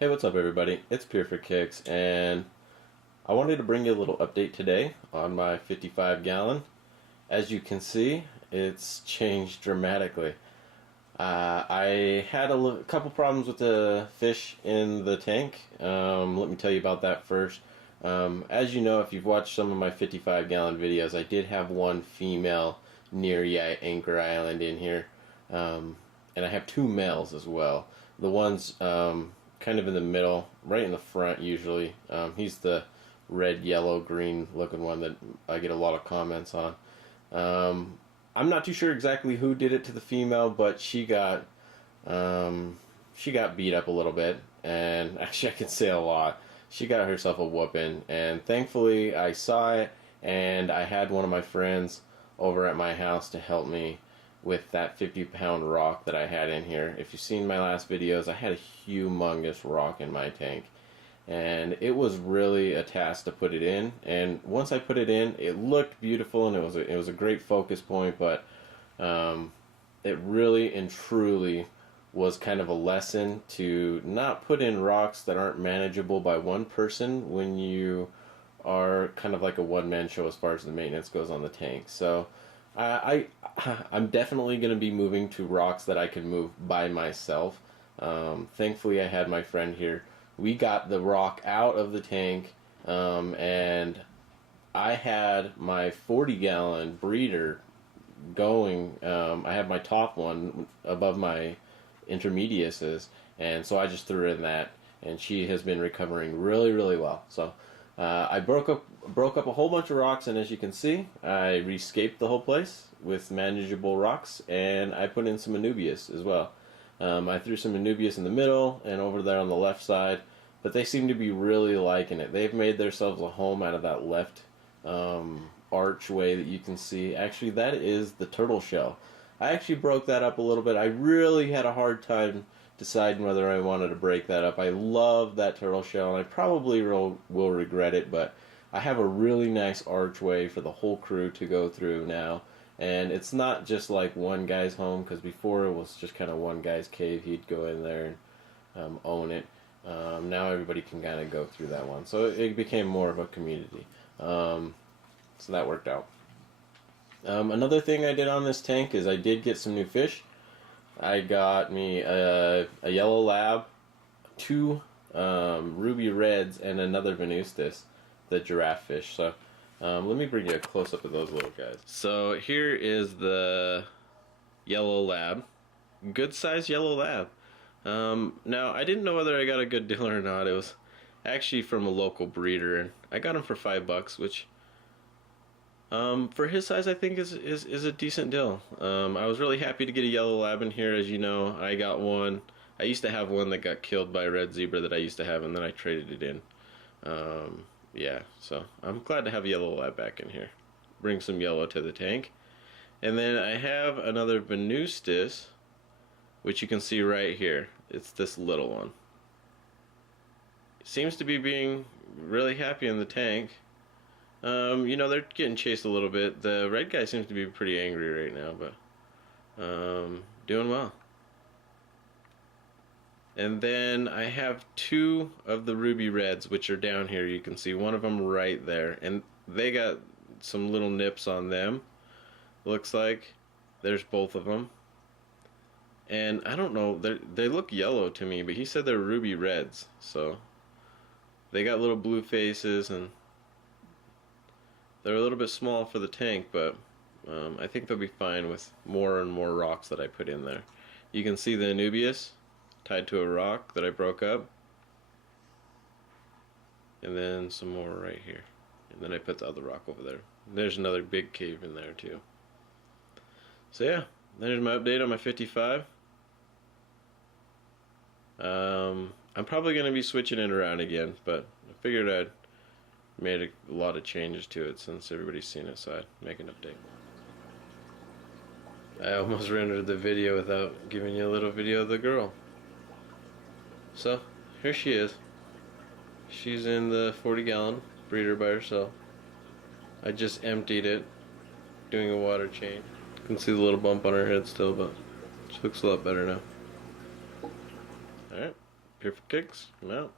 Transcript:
Hey, what's up, everybody? It's Pure for Kicks, and I wanted to bring you a little update today on my 55 gallon. As you can see, it's changed dramatically. I had a couple problems with the fish in the tank. Let me tell you about that first. As you know, if you've watched some of my 55 gallon videos, I did have one female near Anchor Island in here, and I have two males as well. The one's kind of in the middle, right in the front usually. He's the red, yellow, green looking one that I get a lot of comments on. I'm not too sure exactly who did it to the female, but she got beat up a little bit, and actually I can say a lot. She got herself a whooping, and thankfully I saw it, and I had one of my friends over at my house to help me with that 50-pound rock that I had in here. If you've seen my last videos, I had a humongous rock in my tank, and it was really a task to put it in. And once I put it in, it looked beautiful, and it was a great focus point, but it really and truly was kind of a lesson to not put in rocks that aren't manageable by one person when you are kind of like a one-man show as far as the maintenance goes on the tank. So I'm definitely going to be moving to rocks that I can move by myself. Thankfully, I had my friend here. We got the rock out of the tank, and I had my 40-gallon breeder going. I have my top one above my intermediuses, and so I just threw her in that, and she has been recovering really, really well. So I broke up a whole bunch of rocks, and as you can see, I rescaped the whole place with manageable rocks, and I put in some Anubias as well. I threw some Anubias in the middle and over there on the left side, but they seem to be really liking it. They've made themselves a home out of that left archway that you can see. Actually, that is the turtle shell. I actually broke that up a little bit. I really had a hard time deciding whether I wanted to break that up. I love that turtle shell, and I probably will regret it, but I have a really nice archway for the whole crew to go through now. And it's not just like one guy's home, because before it was just kind of one guy's cave. He'd go in there and own it. Now everybody can kind of go through that one. So it became more of a community. So that worked out. Another thing I did on this tank is I did get some new fish. I got me a yellow lab, two ruby reds, and another venustus, the giraffe fish. So let me bring you a close-up of those little guys. So here is the yellow lab. Good size yellow lab. Now, I didn't know whether I got a good deal or not. It was actually from a local breeder, and I got him for $5, which for his size, I think is a decent deal. I was really happy to get a yellow lab in here. As you know, I got one. I used to have one that got killed by a red zebra that I used to have, and then I traded it in. Yeah, so I'm glad to have a yellow lab back in here. Bring some yellow to the tank. And then I have another venustus, which you can see right here. It's this little one. Seems to be being really happy in the tank. You know, they're getting chased a little bit. The red guy seems to be pretty angry right now, but doing well. And then I have two of the ruby reds, which are down here. You can see one of them right there, and they got some little nips on them. Looks like there's both of them. And I don't know, they look yellow to me, but he said they're ruby reds, so they got little blue faces, and they're a little bit small for the tank, but I think they'll be fine with more and more rocks that I put in there. You can see the Anubias tied to a rock that I broke up, and then some more right here, and then I put the other rock over there. There's another big cave in there too. So yeah, there's my update on my 55. I'm probably going to be switching it around again, but I figured I'd made a lot of changes to it since everybody's seen it, so I'd make an update. I almost rendered the video without giving you a little video of the girl. So, here she is. She's in the 40-gallon breeder by herself. I just emptied it, doing a water change. You can see the little bump on her head still, but she looks a lot better now. Alright. Here for kicks. I'm out.